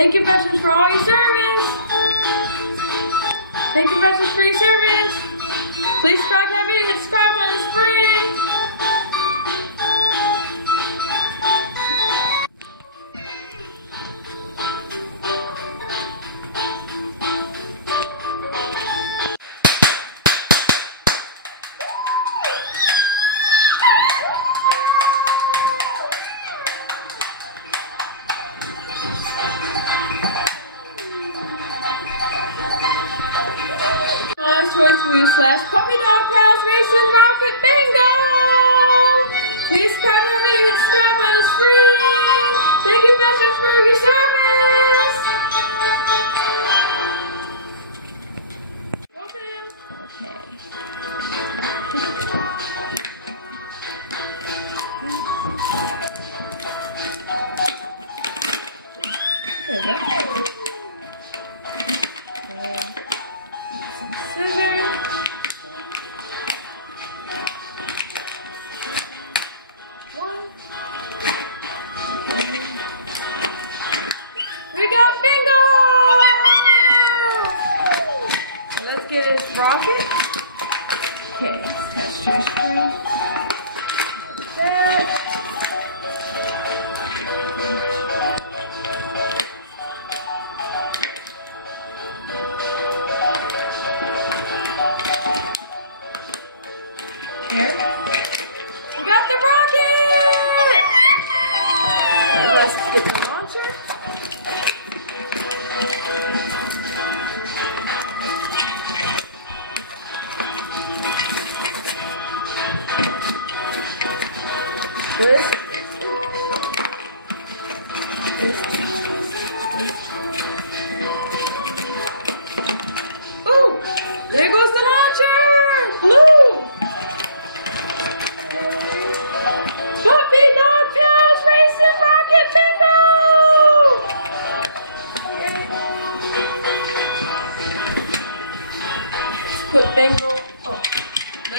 Thank you, veterans, for all your service. Thank you, veterans, for your service. Please subscribe to our video. Subscribe to us free. Rocket. Okay, let's test your screen. There. Here. We got the rocket! Let's get the launcher.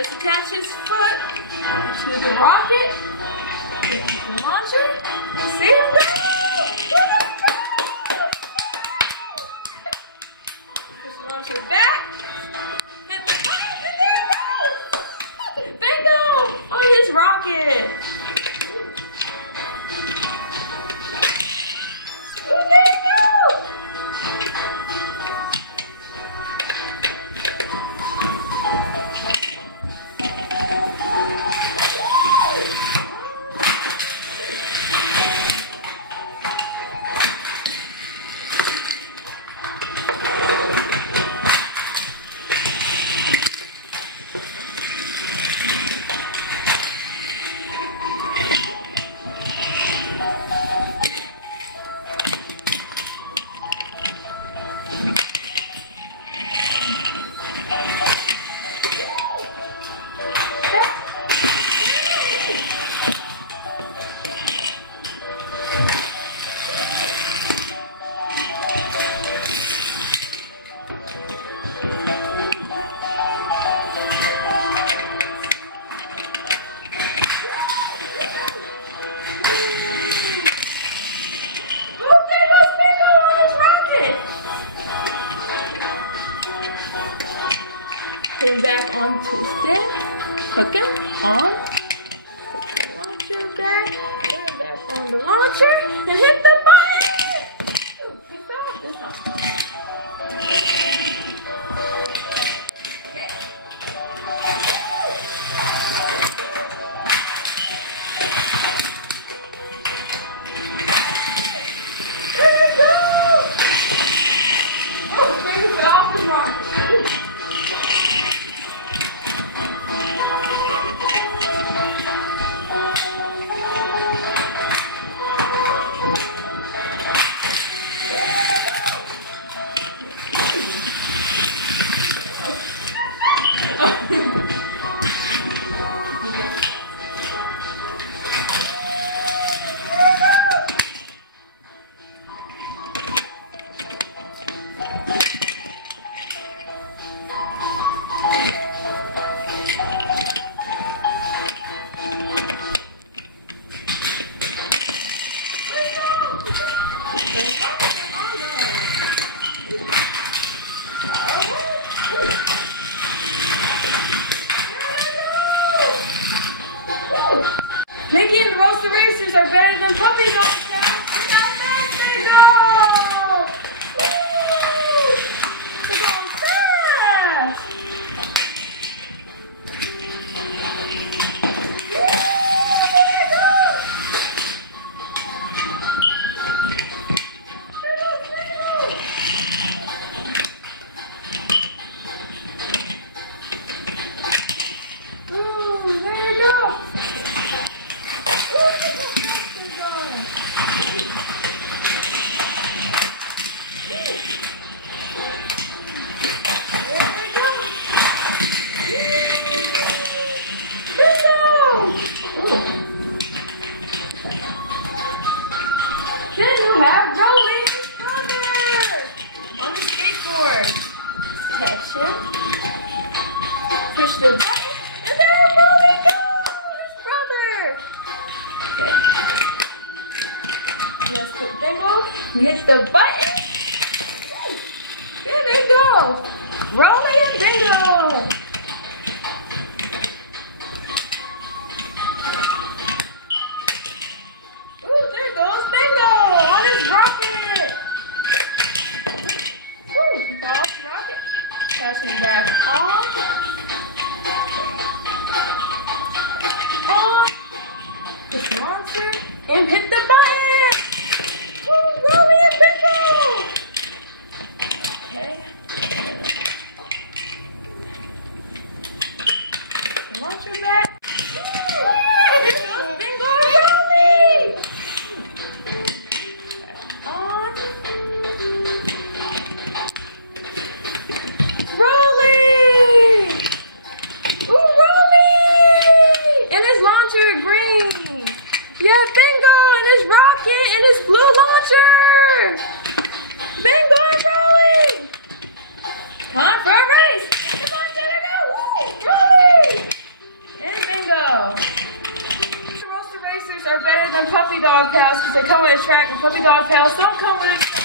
Attach his foot to the rocket, the launcher. See him go! Just launch it back. Hit the button, and there it goes! Bingo! On his rocket. Oh, there you go! He hits the button. Yeah, there you go. Rolly and Bingo. Ooh, there goes Bingo on his rocket. Ooh, off rocket. Passing it back on. On. Just monster and hit the button. Ooh, Rolly and Bingo. Okay. Monster back. Yeah, Bingo and his rocket and his blue launcher. Bingo and Rolly. Time for a race. Come on, Bingo. Woo, Rolly. And Bingo. Roaster racers are better than puppy dog pals because they come with a track and puppy dog pals don't come with a track.